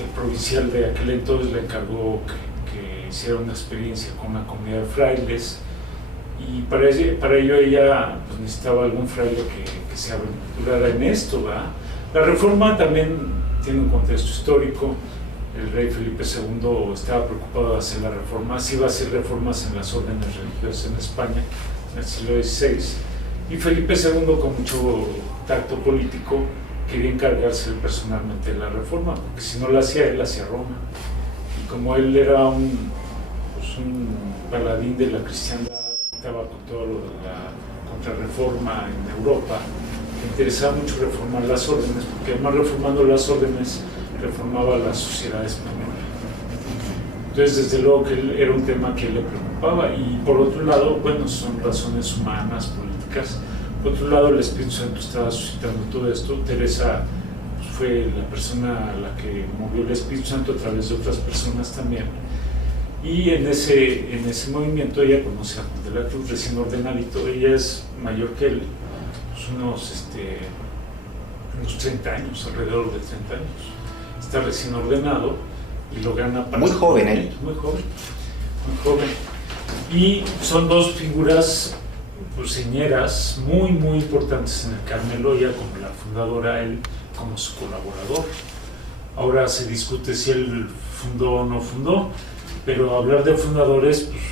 el provincial de aquel entonces le encargó que hiciera una experiencia con una comunidad de frailes, y para ello ella pues, necesitaba algún fraile que se aventurara en esto, ¿verdad? La reforma también tiene un contexto histórico. El rey Felipe II estaba preocupado de hacer la reforma, sí iba a hacer reformas en las órdenes religiosas en España en el siglo XVI, y Felipe II, con mucho tacto político, quería encargarse personalmente de la reforma, porque si no la hacía él, la hacía Roma. Y como él era un paladín de la cristiandad, estaba con todo lo de la contrarreforma en Europa, le interesaba mucho reformar las órdenes, porque además reformando las órdenes reformaba la sociedad española. Entonces, desde luego que era un tema que le preocupaba, y por otro lado, bueno, son razones humanas, políticas. Por otro lado, el Espíritu Santo estaba suscitando todo esto. Teresa pues, fue la persona a la que movió el Espíritu Santo a través de otras personas también. Y en ese movimiento ella conoce a Juan de la Cruz, recién ordenadito. Ella es mayor que él, pues unos 30 años, alrededor de 30 años. Está recién ordenado y lo gana para... Muy joven él. Muy joven. Y son dos figuras pues, señeras muy importantes en el Carmelo, ella como la fundadora, él como su colaborador. Ahora se discute si él fundó o no fundó, pero hablar de fundadores pues,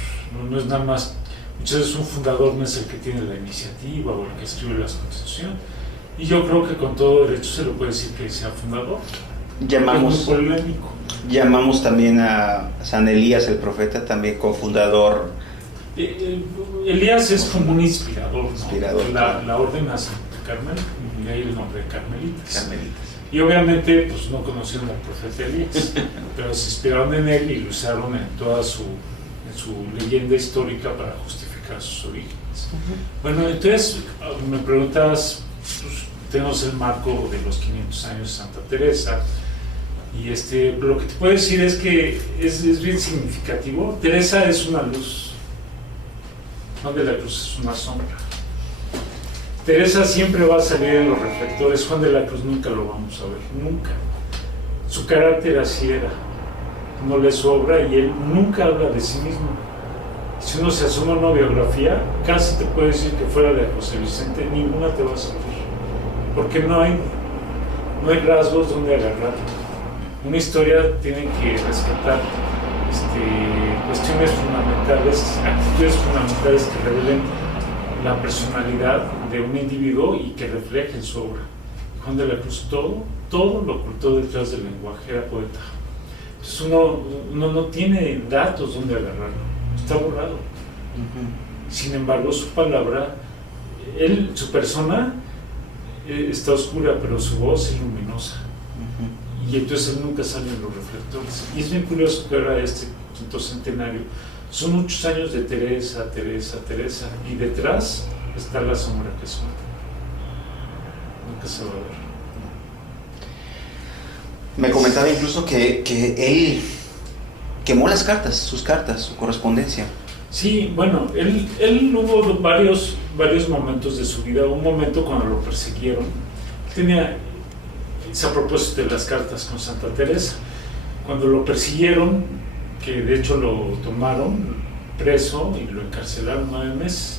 no es nada más. Muchas veces un fundador no es el que tiene la iniciativa o el que escribe las constituciones, y yo creo que con todo derecho se lo puede decir que sea fundador. Llamamos también a San Elías el profeta, también cofundador. Elías es como un inspirador, ¿no? Inspirador, la orden a San Carmel, y ahí el nombre de Carmelitas. Y obviamente pues no conocieron al profeta Elías, pero se inspiraron en él y lo usaron en toda su leyenda histórica para justificar sus orígenes. Bueno, entonces me preguntas, pues, tenemos el marco de los 500 años de Santa Teresa, y lo que te puedo decir es que es bien significativo. Teresa es una luz, Juan de la Cruz es una sombra. Teresa siempre va a salir en los reflectores, Juan de la Cruz nunca lo vamos a ver, nunca. Su carácter así era, no le sobra, y él nunca habla de sí mismo. Si uno se asoma a una biografía, casi te puede decir que fuera de José Vicente, ninguna te va a servir, porque no hay rasgos donde agarrar. Una historia tiene que rescatar cuestiones fundamentales, actitudes fundamentales que revelen la personalidad de un individuo y que reflejen su obra. Juan de la Cruz todo lo ocultó detrás del lenguaje, era poeta. Entonces uno no tiene datos donde agarrarlo, está borrado. Sin embargo, su palabra, su persona está oscura, pero su voz es luminosa. Y entonces él nunca sale en los reflectores. Y es bien curioso que ahora quinto centenario son muchos años de Teresa, y detrás está la sombra que son. Nunca se va a ver. Me comentaba incluso que él quemó sus cartas, su correspondencia. Sí, bueno, él hubo varios momentos de su vida. Un momento cuando lo persiguieron, a propósito de las cartas con Santa Teresa, cuando lo persiguieron, que de hecho lo tomaron preso y lo encarcelaron 9 meses,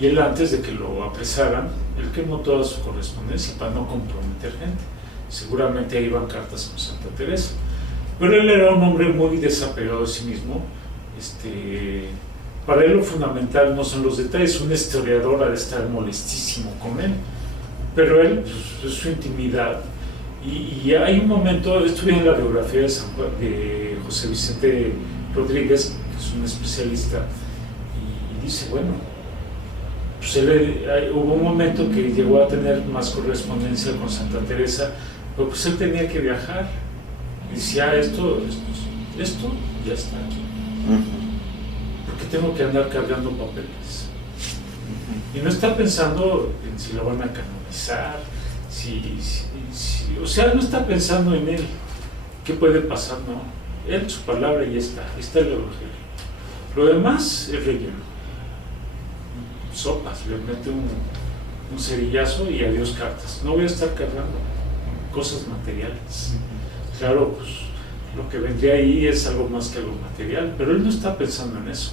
y él, antes de que lo apresaran, él quemó toda su correspondencia para no comprometer gente. Seguramente ahí iban cartas con Santa Teresa, pero él era un hombre muy desapegado de sí mismo. Para él lo fundamental no son los detalles. Un historiador ha de estar molestísimo con él, pero él, pues, es su intimidad. Y hay un momento, estuve en la biografía de José Vicente Rodríguez, que es un especialista, y dice, bueno, pues hubo un momento que llegó a tener más correspondencia con Santa Teresa, pero pues él tenía que viajar, y decía, esto ya está aquí, porque tengo que andar cargando papeles, y no está pensando en si lo van a canonizar, o sea, no está pensando en él, qué puede pasar, no. Él, su palabra, ya está el evangelio. Lo demás es relleno. Sopas, le mete un cerillazo y adiós cartas. No voy a estar cargando cosas materiales. Claro, pues Lo que vendría ahí es algo más que algo material, pero él no está pensando en eso,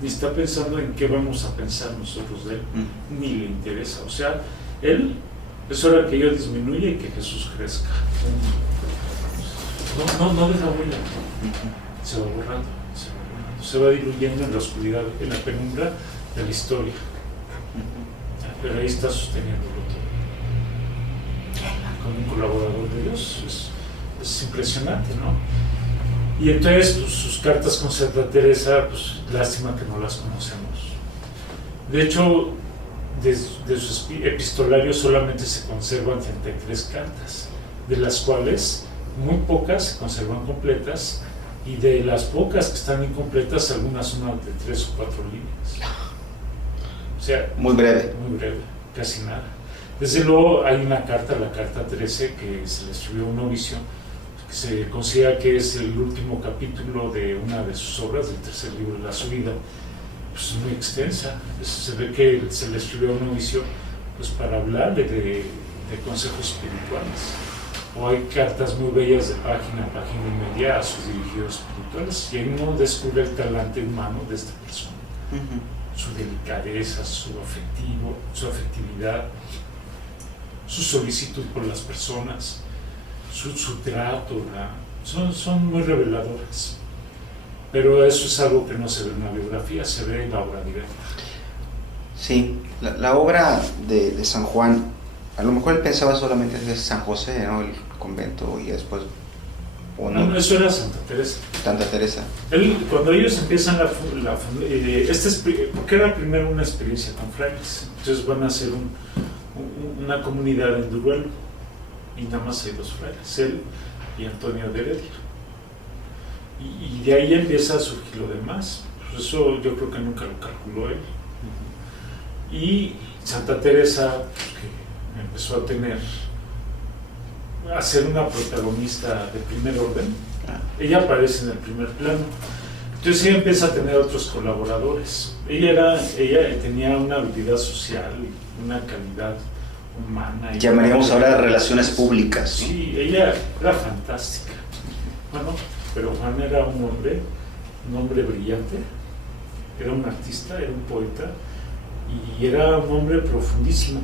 ni está pensando en qué vamos a pensar nosotros de él, ni le interesa. O sea, él es hora que yo disminuya y que Jesús crezca. No deja huella, se va borrando, se va diluyendo en la oscuridad, en la penumbra de la historia. Pero ahí está sosteniéndolo todo. Como un colaborador de Dios, es impresionante, ¿no? Y entonces pues, sus cartas con Santa Teresa, pues lástima que no las conocemos. De hecho, de su epistolario solamente se conservan 33 cartas, de las cuales muy pocas se conservan completas, y de las pocas que están incompletas, algunas son de 3 o 4 líneas. O sea, muy breve, casi nada. Desde luego hay una carta, la carta 13, que se le escribió a un novicio, que se considera que es el último capítulo de una de sus obras, del tercer libro de la Subida. Pues es muy extensa. Se ve que se le escribió a un novicio pues, para hablarle de consejos espirituales. O hay cartas muy bellas de página y media a sus dirigidos espirituales, y ahí uno descubre el talante humano de esta persona. Su delicadeza, su afectividad, su solicitud por las personas, su trato, son muy reveladoras. Pero eso es algo que no se ve en la biografía, se ve en la obra directa. Sí, la obra de San Juan, a lo mejor él pensaba solamente en San José, ¿no? El convento, y después... No, eso era Santa Teresa. Santa Teresa. Cuando ellos empiezan porque era primero una experiencia con frailes, entonces van a hacer una comunidad en Duruelo, y nada más hay 2 frailes, él y Antonio de Heredia. Y de ahí empieza a surgir lo demás. Pues eso yo creo que nunca lo calculó él. Y Santa Teresa, que empezó a ser una protagonista de primer orden, ella aparece en el primer plano. Entonces ella empieza a tener otros colaboradores. Ella tenía una habilidad social, una calidad humana. Llamaríamos ahora relaciones públicas. Sí, ella era fantástica. Bueno, pero Juan era un hombre brillante, era un artista, era un poeta, y era un hombre profundísimo.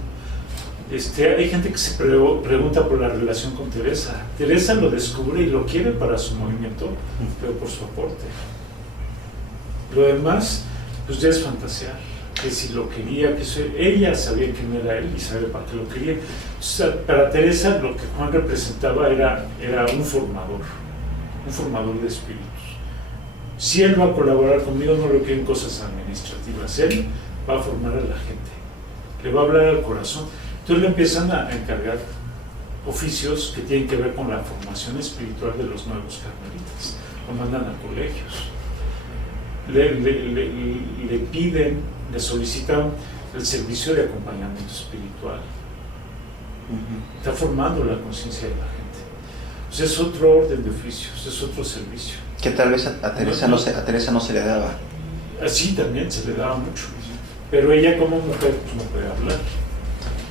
Hay gente que se pregunta por la relación con Teresa. Teresa lo descubre y lo quiere para su movimiento, pero por su aporte. Lo demás, pues ya es fantasear. Que si lo quería, ella sabía quién era él y sabía para qué lo quería. O sea, para Teresa lo que Juan representaba era un formador de espíritus. Si él va a colaborar conmigo, no lo quieren cosas administrativas. Él va a formar a la gente, le va a hablar al corazón. Entonces le empiezan a encargar oficios que tienen que ver con la formación espiritual de los nuevos carmelitas. Lo mandan a colegios, le piden, le solicitan el servicio de acompañamiento espiritual. Está formando la conciencia de la gente. O sea, es otro orden de oficios, es otro servicio. Que tal vez a Teresa no se le daba. Así también se le daba mucho. Pero ella como mujer pues, no puede hablar.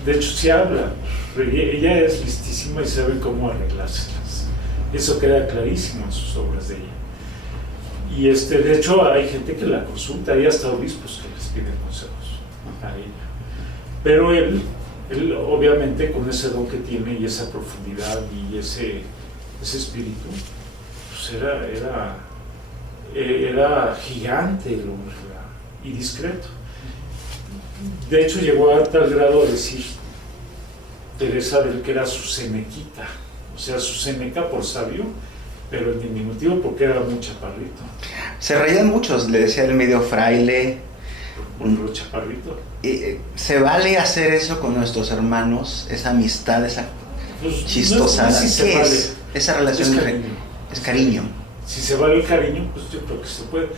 De hecho, sí habla. Ella es listísima y sabe cómo arreglárselas. Eso queda clarísimo en sus obras de ella. Y de hecho hay gente que la consulta, hay hasta obispos que les piden consejos a ella. Pero él obviamente con ese don que tiene y esa profundidad y ese espíritu, pues era gigante el hombre, ¿verdad? Y discreto. De hecho llegó a tal grado a decir Teresa de él que era su senequita, o sea, su seneca por sabio, pero en diminutivo porque era muy chaparrito. Se reían muchos, le decía el medio fraile. Por chaparrito. ¿Se vale hacer eso con nuestros hermanos? Esa amistad, esa pues, chistosada. No sé si ¿Qué vale. es? Esa relación Es cariño. Si se vale el cariño, pues yo creo que se puede.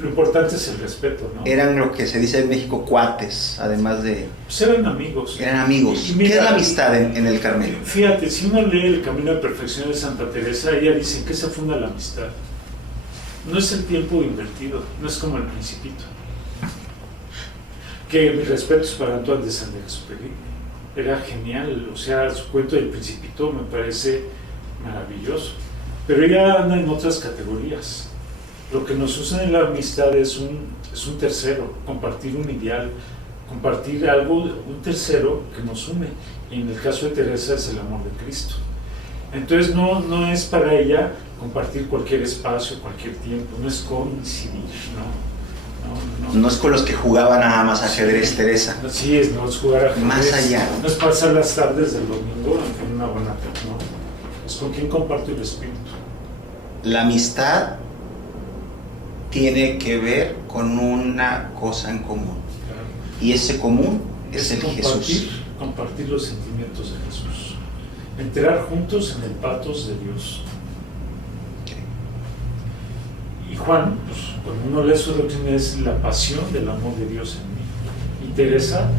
Lo importante es el respeto, ¿no? Eran lo que se dice en México cuates, además de... Pues eran amigos. Eran amigos. Y mira, ¿qué es la amistad en el Carmelo? Fíjate, si uno lee El Camino de Perfección de Santa Teresa, ella dice en qué se funda la amistad. No es el tiempo invertido, no es como el Principito. Que mis respetos para Antoine de Saint-Exupéry, era genial, o sea, su cuento del Principito me parece maravilloso. pero ella anda en otras categorías. Lo que nos usa en la amistad es un tercero, compartir un ideal, compartir algo, un tercero que nos une. Y en el caso de Teresa es el amor de Cristo. Entonces no es para ella compartir cualquier espacio, cualquier tiempo, no es coincidir, No es con los que jugaba nada más ajedrez, sí, Teresa. Sí, no es jugar ajedrez. Más allá. No es pasar las tardes del domingo en una buena tarde, no. Es con quien comparto el espíritu. La amistad tiene que ver con una cosa en común. Claro. Y ese común es el Jesús. Compartir los sentimientos de Jesús. Entrar juntos en el patos de Dios. Y Juan, pues, cuando uno lee su doctrina, es la pasión del amor de Dios en mí. Y Teresa,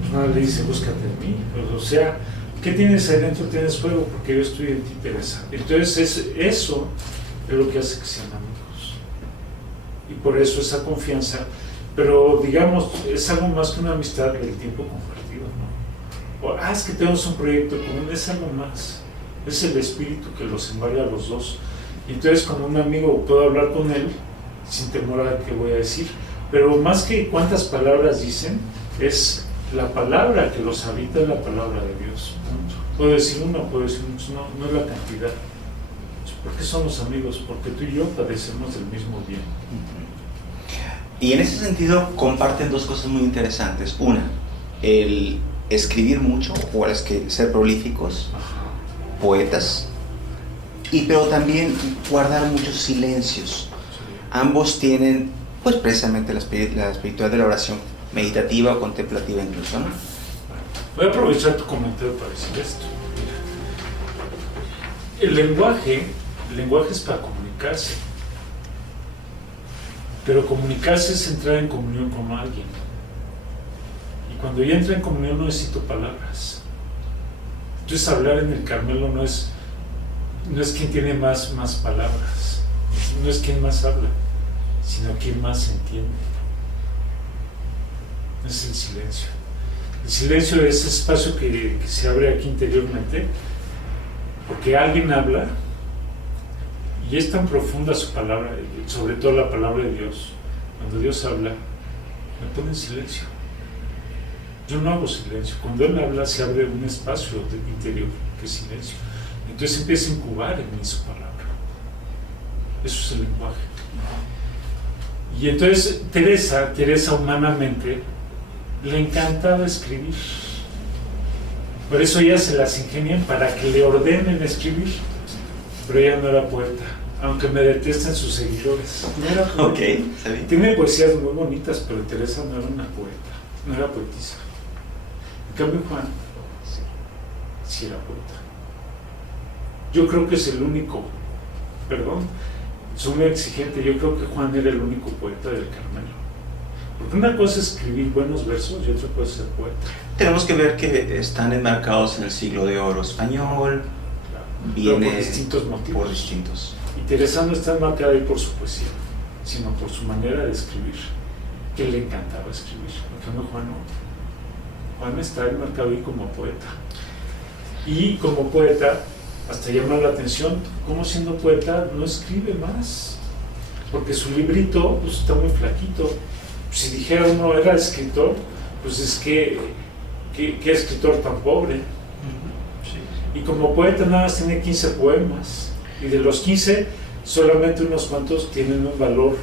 pues nada le dice, búscate en mí. Pues, o sea, ¿qué tienes ahí dentro? Tienes fuego, porque yo estoy en ti, Teresa. Entonces, eso es lo que hace que sean amigos. Y por eso esa confianza, pero digamos, es algo más que una amistad del tiempo compartido, ¿no? O, es que tenemos un proyecto común, es algo más. Es el espíritu que los embarga a los dos. Y entonces, cuando un amigo puedo hablar con él, sin temor a qué voy a decir, pero más que cuántas palabras dicen, es la palabra que los habita, es la palabra de Dios. Punto. Puedo decir uno, puedo decir muchos, no es la cantidad. ¿Por qué somos amigos? Porque tú y yo padecemos del mismo bien. Y en ese sentido comparten dos cosas muy interesantes. Una, el escribir mucho, o el ser prolíficos, poetas, pero también guardar muchos silencios. Ambos tienen, pues, precisamente la espiritualidad de la oración meditativa o contemplativa incluso, ¿no? Voy a aprovechar tu comentario para decir esto. El lenguaje es para comunicarse, pero comunicarse es entrar en comunión con alguien. Y cuando ya entra en comunión no necesito palabras. Entonces hablar en el Carmelo no es quien tiene más palabras, no es quien más habla, sino quien más entiende. Es el silencio. El silencio es ese espacio que se abre aquí interiormente, porque alguien habla y es tan profunda su palabra, sobre todo la palabra de Dios. Cuando Dios habla, me pone en silencio. Yo no hago silencio. Cuando Él habla, se abre un espacio interior que es silencio. Entonces empieza a incubar en mí su palabra. Eso es el lenguaje. Y entonces Teresa humanamente le encantaba escribir. Por eso ella se las ingenian para que le ordenen escribir. Pero ella no era poeta, aunque me detesten sus seguidores. No era poeta. Okay, ¿sabes? Tiene poesías muy bonitas, pero Teresa no era una poeta, no era poetisa. En cambio Juan sí era poeta. Yo creo que es el único, soy muy exigente, yo creo que Juan era el único poeta del Carmelo. Porque una cosa es escribir buenos versos y otra cosa es ser poeta. Tenemos que ver que están enmarcados en el siglo de oro español, Claro. viene por distintos motivos. Por distintos. Y Teresa no está enmarcada ahí por su poesía, sino por su manera de escribir, que le encantaba escribir. En cambio Juan no. Juan está enmarcado ahí como poeta. Y como poeta, hasta llama la atención, como siendo poeta no escribe más, porque su librito pues, está muy flaquito. Si dijera uno era escritor, pues es que ¿qué escritor tan pobre? Sí. Y como poeta nada más tiene 15 poemas, y de los 15 solamente unos cuantos tienen un valor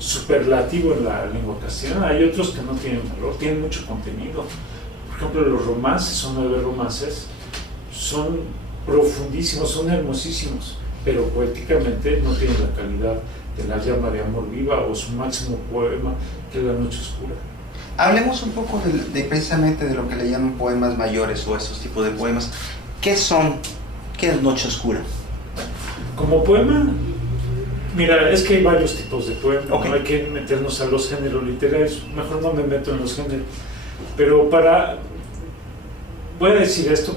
superlativo en la lengua castellana. Hay otros que no tienen valor, tienen mucho contenido. Por ejemplo, los romances, son 9 romances, son profundísimos, son hermosísimos, pero poéticamente no tienen la calidad de La llama de amor viva o su máximo poema, que es La noche oscura. Hablemos un poco precisamente de lo que le llaman poemas mayores o esos tipos de poemas. ¿Qué es Noche Oscura? Como poema, mira, es que hay varios tipos de poemas, Okay. No hay que meternos a los géneros literarios, mejor no me meto en los géneros, pero voy a decir esto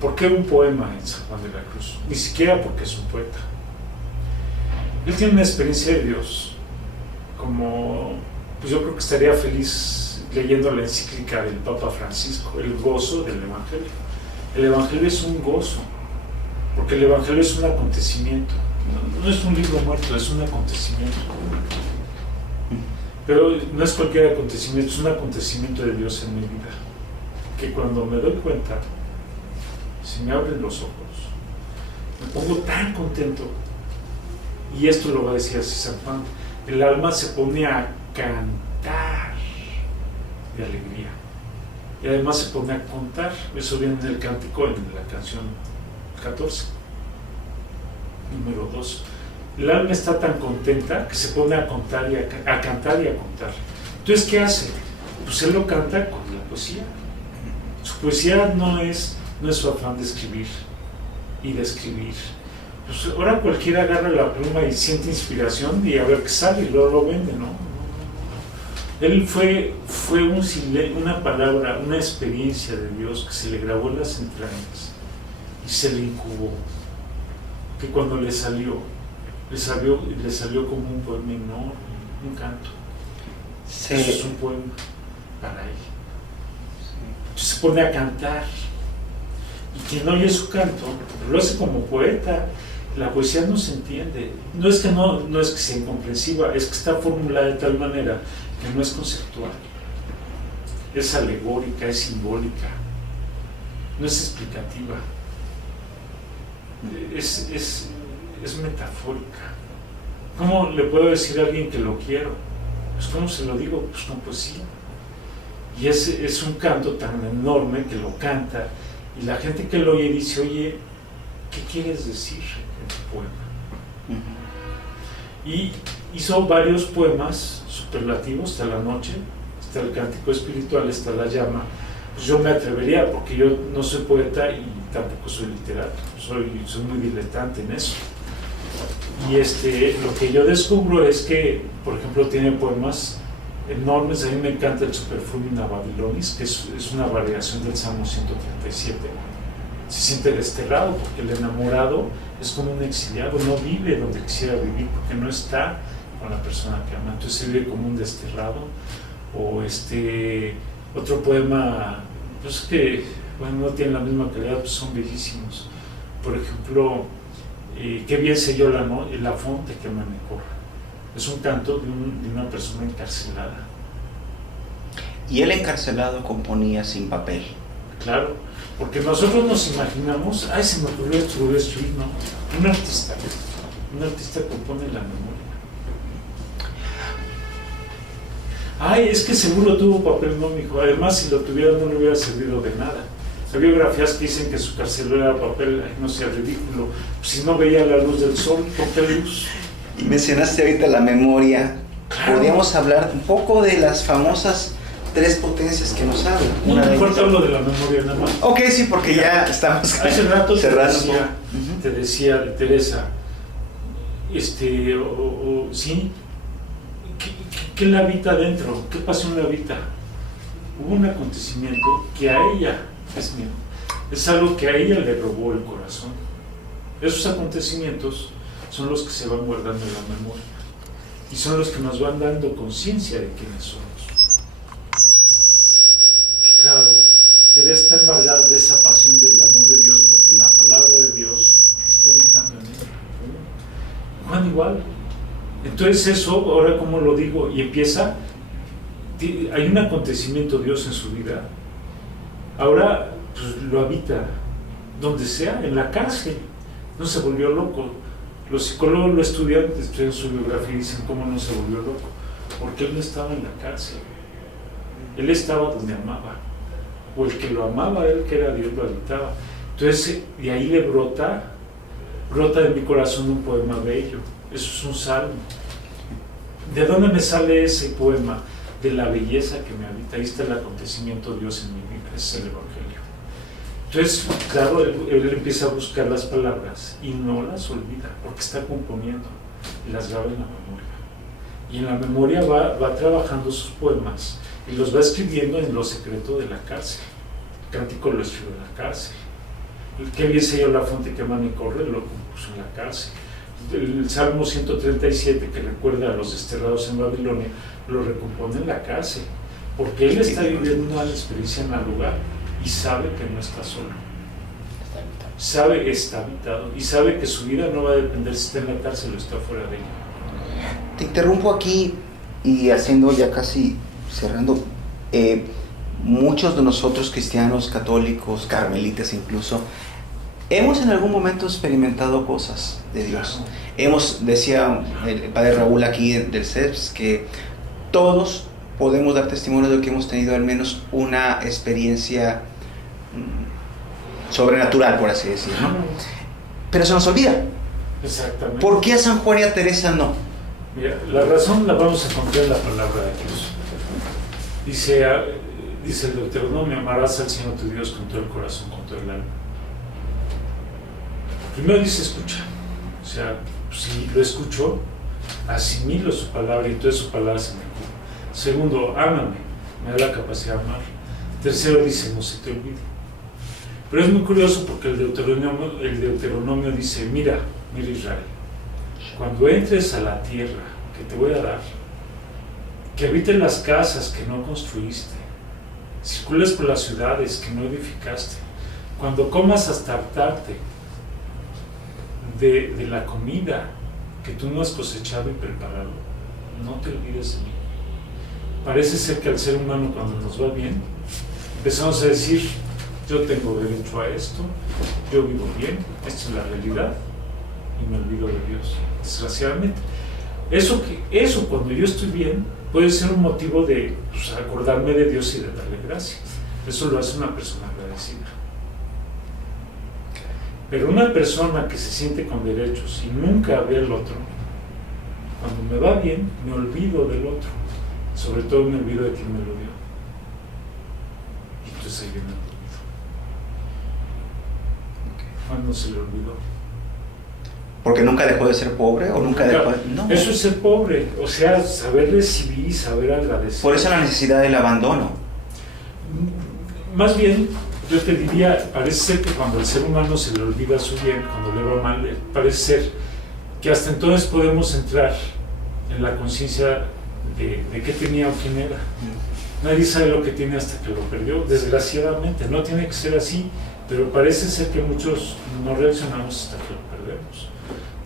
¿por qué un poema en San Juan de la Cruz? Ni siquiera porque es un poeta. Él tiene una experiencia de Dios, pues yo creo que estaría feliz leyendo la encíclica del Papa Francisco, el gozo del Evangelio. El Evangelio es un gozo, porque el Evangelio es un acontecimiento, no es un libro muerto, es un acontecimiento. Pero no es cualquier acontecimiento, es un acontecimiento de Dios en mi vida, que cuando me doy cuenta, se me abren los ojos, me pongo tan contento, y esto lo va a decir así San Juan, el alma se pone a cantar de alegría, y además se pone a contar. Eso viene en el cántico, en la canción 14, número 2. El alma está tan contenta que se pone a contar y a cantar y a contar. Entonces, ¿qué hace? Pues él lo canta con la poesía. Su poesía no es su afán de escribir y de escribir. Pues ahora cualquiera agarra la pluma y siente inspiración y a ver qué sale y luego lo vende, ¿no? Él fue una palabra, una experiencia de Dios que se le grabó en las entrañas y se le incubó, que cuando le salió como un poema enorme, un canto. Sí. Eso es un poema para él. Entonces se pone a cantar, y quien oye su canto lo hace como poeta. La poesía no se entiende, no es que sea incomprensiva, es que está formulada de tal manera que no es conceptual, es alegórica, es simbólica, no es explicativa, es metafórica. ¿Cómo le puedo decir a alguien que lo quiero? Pues ¿cómo se lo digo? Pues con poesía. Y es un canto tan enorme que lo canta, y la gente que lo oye dice, oye, ¿qué quieres decir en tu poema? Y hizo varios poemas superlativos, está la noche, está el cántico espiritual, está la llama. Pues yo me atrevería, porque yo no soy poeta y tampoco soy literato, soy muy diletante en eso. Y lo que yo descubro es que, por ejemplo, tiene poemas enormes. A mí me encanta el Superflumina Babilonis, que es una variación del Salmo 137. Se siente desterrado porque el enamorado es como un exiliado, no vive donde quisiera vivir porque no está con la persona que ama, entonces se vive como un desterrado. O otro poema, pues que no tienen la misma calidad, pues son bellísimos. Por ejemplo, qué bien sé yo la fonte que me corre. Es un canto de una persona encarcelada. Y el encarcelado componía sin papel. Claro, porque nosotros nos imaginamos, se me ocurrió esto, no. Un artista compone la memoria. Es que seguro tuvo papel, no, mijo. Además, si lo tuviera, no le hubiera servido de nada. Hay biografías que dicen que su carcelero era papel, no sea ridículo. Pues si no veía la luz del sol, ¿por qué luz? Y mencionaste ahorita la memoria. Claro. Podríamos hablar un poco de las famosas 3 potencias que nos hablan. No importa hablo de la memoria nada más. Ok, sí, porque ya estamos hace rato cerrando. Te decía de Teresa, sí, ¿qué la habita dentro? ¿Qué pasión la habita? Hubo un acontecimiento que a ella es algo que a ella le robó el corazón. Esos acontecimientos son los que se van guardando en la memoria y son los que nos van dando conciencia de quiénes somos. Claro, Teresa está embargada de esa pasión del amor de Dios porque la palabra de Dios está habitando en ella. Juan igual. Entonces eso, ahora como lo digo, y empieza, hay un acontecimiento Dios en su vida, ahora pues, lo habita donde sea, en la cárcel, no se volvió loco. Los psicólogos lo estudian su biografía y dicen cómo no se volvió loco, porque él no estaba en la cárcel, él estaba donde amaba, o el que lo amaba, él que era Dios, lo habitaba. Entonces de ahí le brota de mi corazón un poema bello. Eso es un salmo. ¿De dónde me sale ese poema? De la belleza que me habita. Ahí está el acontecimiento de Dios en mi vida, ese es el Evangelio. Entonces, claro, él empieza a buscar las palabras y no las olvida, porque está componiendo y las graba en la memoria. Y en la memoria va trabajando sus poemas y los va escribiendo en lo secreto de la cárcel. El cántico lo escribió en la cárcel. Qué bien sé yo la fuente que emana y corre, lo compuso en la cárcel. El Salmo 137, que recuerda a los desterrados en Babilonia, lo recompone en la cárcel, porque él está viviendo una experiencia en el lugar y sabe que no está solo. está habitado y sabe que su vida no va a depender si está en la cárcel o está fuera de ella. Te interrumpo aquí y haciendo ya casi cerrando. Muchos de nosotros cristianos, católicos, carmelitas incluso, hemos en algún momento experimentado cosas de Dios. Decía el padre Raúl aquí del CEPS, que todos podemos dar testimonio de que hemos tenido al menos una experiencia sobrenatural, por así decirlo, ¿no? Pero se nos olvida. Exactamente. ¿Por qué a San Juan y a Teresa no? Mira, la razón la vamos a encontrar en la palabra de Dios. Dice el Deuteronomio: amarás al Señor tu Dios con todo el corazón, con todo el alma. Primero dice escucha. O sea, si lo escucho, asimilo su palabra y toda su palabra se me cumple. Segundo, ámame, me da la capacidad de amar. Tercero dice, no se te olvide. Pero es muy curioso porque el Deuteronomio dice, mira Israel, cuando entres a la tierra que te voy a dar, que habites las casas que no construiste, circules por las ciudades que no edificaste, cuando comas hasta hartarte de la comida que tú no has cosechado y preparado, no te olvides de mí. Parece ser que al ser humano, cuando nos va bien, empezamos a decir, yo tengo derecho a esto, yo vivo bien, esta es la realidad, y me olvido de Dios, desgraciadamente. Eso cuando yo estoy bien, puede ser un motivo de acordarme de Dios y de darle gracias. Eso lo hace una persona agradecida. Pero una persona que se siente con derechos y nunca ve al otro, cuando me va bien, me olvido del otro. Sobre todo me olvido de quien me lo dio. Y entonces ahí viene el olvido. ¿Cuándo se le olvidó? ¿Porque nunca dejó de ser pobre o nunca dejó de...? No. Eso es ser pobre, o sea, saber recibir, saber agradecer. Por eso la necesidad del abandono. Más bien, yo te diría, parece ser que cuando al ser humano se le olvida su bien, cuando le va mal, parece ser que hasta entonces podemos entrar en la conciencia de qué tenía o quién era. Nadie sabe lo que tiene hasta que lo perdió, desgraciadamente. No tiene que ser así, pero parece ser que muchos no reaccionamos hasta que lo perdemos.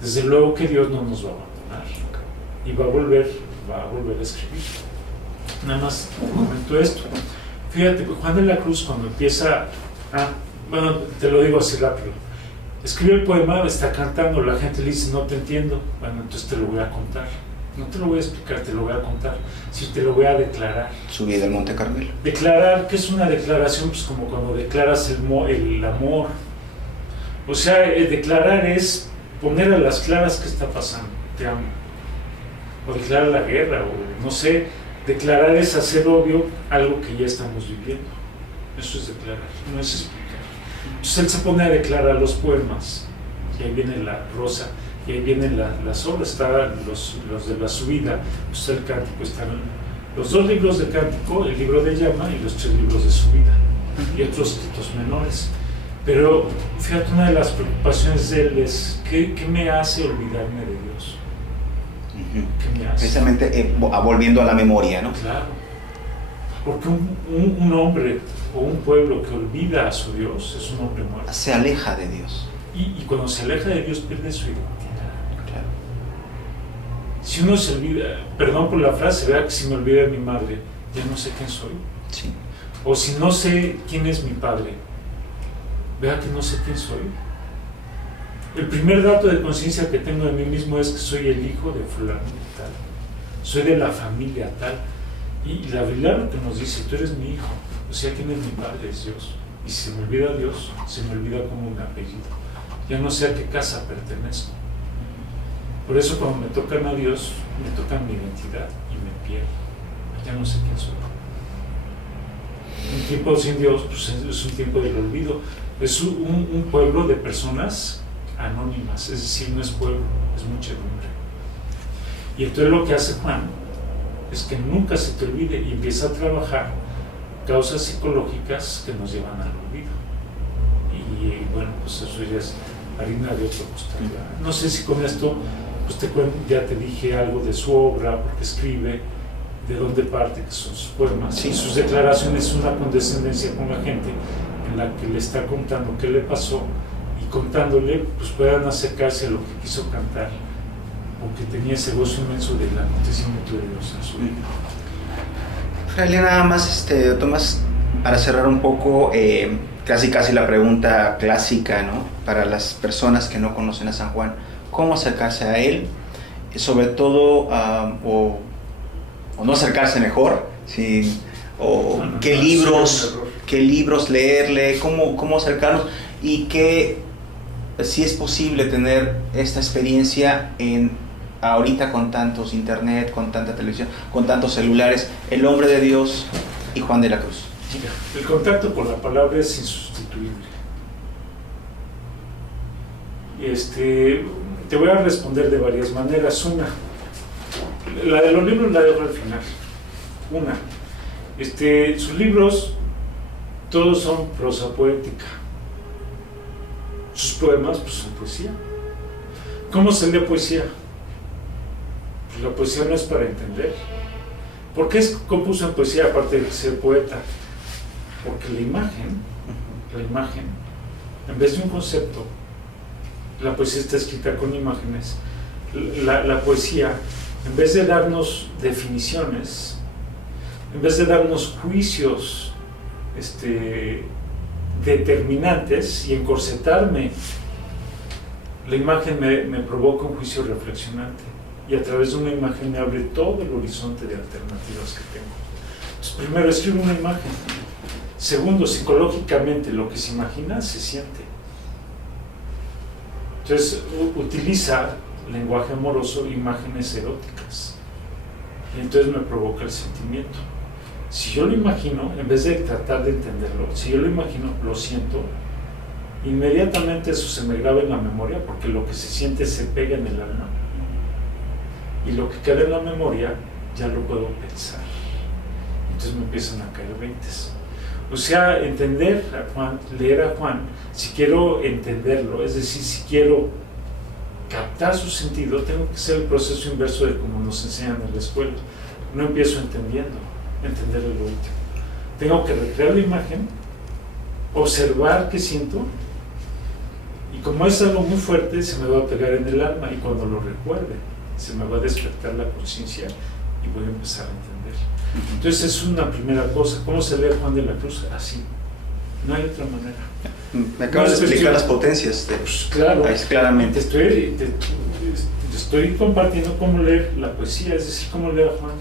Desde luego que Dios no nos va a abandonar y va a volver a escribir. Nada más comento esto. Fíjate, Juan de la Cruz cuando empieza bueno, te lo digo así rápido, escribe el poema, está cantando, la gente le dice, no te entiendo, bueno, entonces te lo voy a contar, no te lo voy a explicar, te lo voy a contar, sí, te lo voy a declarar. Su vida en Monte Carmelo. Declarar, ¿qué es una declaración? Pues como cuando declaras el amor, o sea, declarar es poner a las claras qué está pasando, te amo, o declarar la guerra, o no sé. Declarar es hacer obvio algo que ya estamos viviendo. Eso es declarar, no es explicar. Entonces él se pone a declarar los poemas, y ahí viene la rosa, y ahí vienen las obras, están los de la subida, pues el cántico, están los 2 libros de cántico, el libro de llama y los 3 libros de subida, y otros títulos menores. Pero fíjate, una de las preocupaciones de él es, ¿qué me hace olvidarme de Dios? ¿Qué me hace? Precisamente volviendo a la memoria, ¿no? Claro, porque un hombre o un pueblo que olvida a su Dios es un hombre muerto. Se aleja de Dios. Y cuando se aleja de Dios pierde su identidad. Claro. Si uno se olvida, perdón por la frase, vea que si me olvida de mi madre, ya no sé quién soy. Sí. O si no sé quién es mi padre, vea que no sé quién soy. El primer dato de conciencia que tengo de mí mismo es que soy el hijo de fulano y tal. Soy de la familia tal. Y la Biblia lo que nos dice, tú eres mi hijo. O sea, ¿quién es mi padre? Es Dios. Y si se me olvida Dios, se me olvida como un apellido. Ya no sé a qué casa pertenezco. Por eso cuando me tocan a Dios, me tocan mi identidad y me pierdo. Ya no sé quién soy. Un tiempo sin Dios, pues es un tiempo del olvido. Es un pueblo de personas anónimas, es decir, no es pueblo, es muchedumbre. Y entonces lo que hace Juan es que nunca se te olvide y empieza a trabajar causas psicológicas que nos llevan al olvido. Y bueno, pues eso ya es harina de otro costal. No sé si con esto, pues ya te dije algo de su obra, porque escribe, de dónde parte, que son sus poemas. Sí. Y sus declaraciones, una condescendencia con la gente en la que le está contando qué le pasó y contándole, pues puedan acercarse a lo que quiso cantar, porque tenía ese gozo inmenso del acontecimiento de Dios en su vida. Fraile, nada más, Tomás, para cerrar un poco, casi la pregunta clásica, ¿no? Para las personas que no conocen a San Juan, ¿cómo acercarse a él? Sobre todo, o no acercarse mejor, ¿sí? O qué libros leerle, cómo acercarnos, y que si es posible tener esta experiencia ahorita con tantos internet, con tanta televisión, con tantos celulares, el hombre de Dios y Juan de la Cruz. Mira, el contacto con la palabra es insustituible. Te voy a responder de varias maneras. Una, la de los libros la dejo al final. Sus libros todos son prosa poética. Sus poemas pues son poesía. ¿Cómo se lee poesía? Pues la poesía no es para entender. ¿Por qué compuso en poesía aparte de ser poeta? Porque la imagen, en vez de un concepto, la poesía está escrita con imágenes. La poesía, en vez de darnos definiciones, en vez de darnos juicios determinantes y encorsetarme, la imagen me provoca un juicio reflexionante, y a través de una imagen me abre todo el horizonte de alternativas que tengo. Entonces, primero, escribo una imagen. Segundo, psicológicamente lo que se imagina se siente. Entonces, utiliza lenguaje amoroso, imágenes eróticas, y entonces me provoca el sentimiento. Si yo lo imagino, en vez de tratar de entenderlo, si yo lo imagino, lo siento, inmediatamente eso se me graba en la memoria, porque lo que se siente se pega en el alma, y lo que queda en la memoria ya lo puedo pensar. Entonces me empiezan a caer veintes. O sea, entender a Juan, leer a Juan, si quiero entenderlo, es decir, si quiero captar su sentido, tengo que hacer el proceso inverso de como nos enseñan en la escuela. No empiezo entender lo último. Tengo que recrear la imagen, observar qué siento, y como es algo muy fuerte, se me va a pegar en el alma, y cuando lo recuerde, se me va a despertar la conciencia y voy a empezar a entender. Entonces es una primera cosa. ¿Cómo se lee Juan de la Cruz? Así. No hay otra manera. Me acabas de explicar las potencias. Pues claro, claramente. Te estoy compartiendo cómo leer la poesía, es decir, cómo leer a Juan.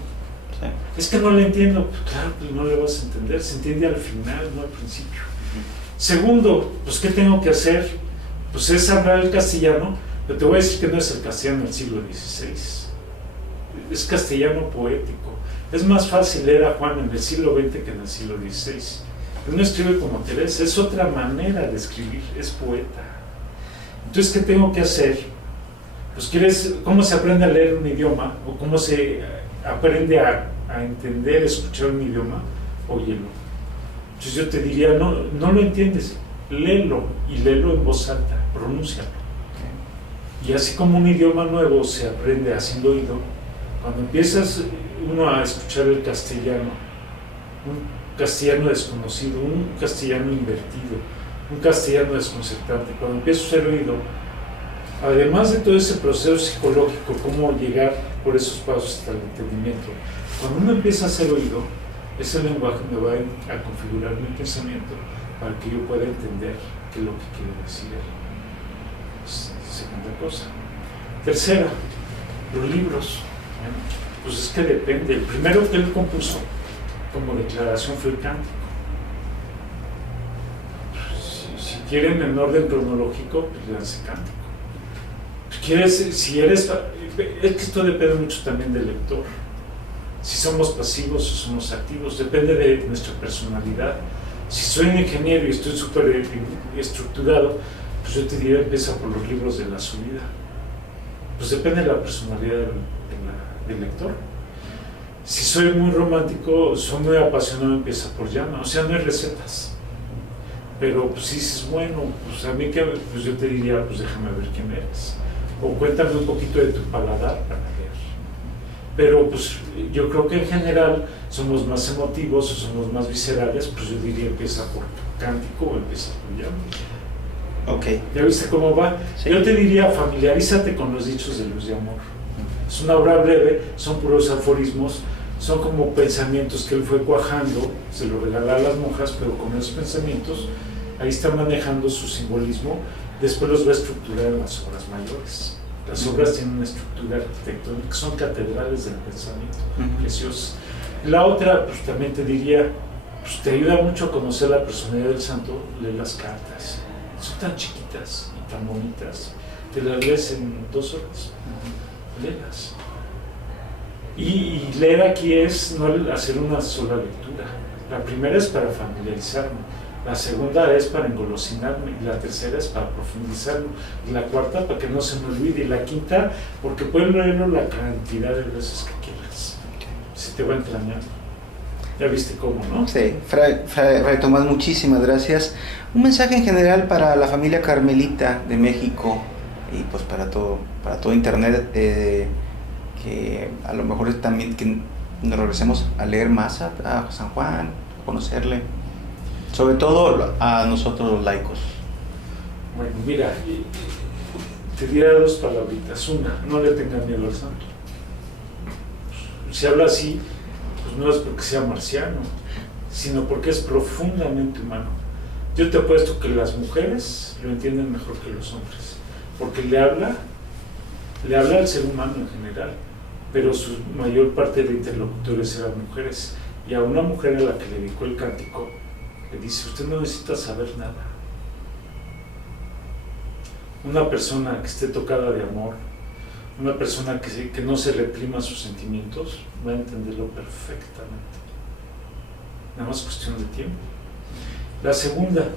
Sí. Es que no le entiendo. Pues claro, pues no le vas a entender. Se entiende al final, no al principio. Segundo, pues ¿qué tengo que hacer? Pues es hablar el castellano, pero te voy a decir que no es el castellano del siglo XVI. Es castellano poético. Es más fácil leer a Juan en el siglo XX que en el siglo XVI. Él no escribe como Teresa, es otra manera de escribir, es poeta. Entonces, ¿qué tengo que hacer? Pues, ¿cómo se aprende a leer un idioma? ¿O cómo se aprende a entender, escuchar un idioma? Óyelo. Entonces yo te diría, no lo entiendes, léelo, y léelo en voz alta, pronúncialo. Y así como un idioma nuevo se aprende haciendo oído, cuando empiezas uno a escuchar el castellano, un castellano desconocido, un castellano invertido, un castellano desconcertante, cuando empieza a hacer oído, además de todo ese proceso psicológico, cómo llegar por esos pasos hasta el entendimiento, cuando uno empieza a hacer oído, ese lenguaje me va a configurar mi pensamiento para que yo pueda entender qué es lo que quiere decir él. Segunda cosa. Tercera, los libros. Bueno, pues es que depende. El primero que él compuso como declaración fue el cántico. Si quieren en orden cronológico, pues léanse cántico. Es que esto depende mucho también del lector. Si somos pasivos o somos activos, depende de nuestra personalidad. Si soy un ingeniero y estoy súper estructurado, pues yo te diría, empieza por los libros de la subida. Pues depende de la personalidad del lector. Si soy muy romántico, soy muy apasionado, empieza por Llama. O sea, no hay recetas. Pero pues si dices, bueno, pues a mí que, pues yo te diría, pues déjame ver quién eres. O cuéntame un poquito de tu paladar para leer. Pero pues yo creo que en general somos más emotivos o somos más viscerales, pues yo diría empieza por tu cántico o empieza por Llama. Ok. ¿Ya viste cómo va? Sí. Yo te diría, familiarízate con los dichos de Luz de Amor. Es una obra breve, son puros aforismos, son como pensamientos que él fue cuajando, se lo regalaba a las monjas, pero con esos pensamientos, ahí está manejando su simbolismo, después los va a estructurar en las obras mayores. Las obras tienen una estructura arquitectónica, son catedrales del pensamiento, preciosas. La otra, pues también te diría, pues te ayuda mucho a conocer la personalidad del santo, lee las cartas, son tan chiquitas y tan bonitas, te las lees en 2 horas, léelas. Y leer aquí es no hacer una sola lectura. La primera es para familiarizarme, la segunda es para engolosinarme, y la tercera es para profundizarlo, y la cuarta para que no se me olvide, y la quinta porque puedes leerlo la cantidad de veces que quieras. Se te va entrañando. Ya viste cómo, ¿no? Sí, Fray Tomás, muchísimas gracias. Un mensaje en general para la familia carmelita de México y pues para todo Internet, que a lo mejor también que nos regresemos a leer más a San Juan, a conocerle, sobre todo a nosotros los laicos. Bueno, mira, te diré 2 palabritas. Una, no le tengan miedo al santo. Si habla así, pues no es porque sea marciano, sino porque es profundamente humano. Yo te apuesto que las mujeres lo entienden mejor que los hombres, porque le habla al ser humano en general, pero su mayor parte de interlocutores eran mujeres, y a una mujer a la que le dedicó el cántico, le dice, usted no necesita saber nada. Una persona que esté tocada de amor, una persona que no se reprima sus sentimientos, va a entenderlo perfectamente. Nada más cuestión de tiempo. La segunda,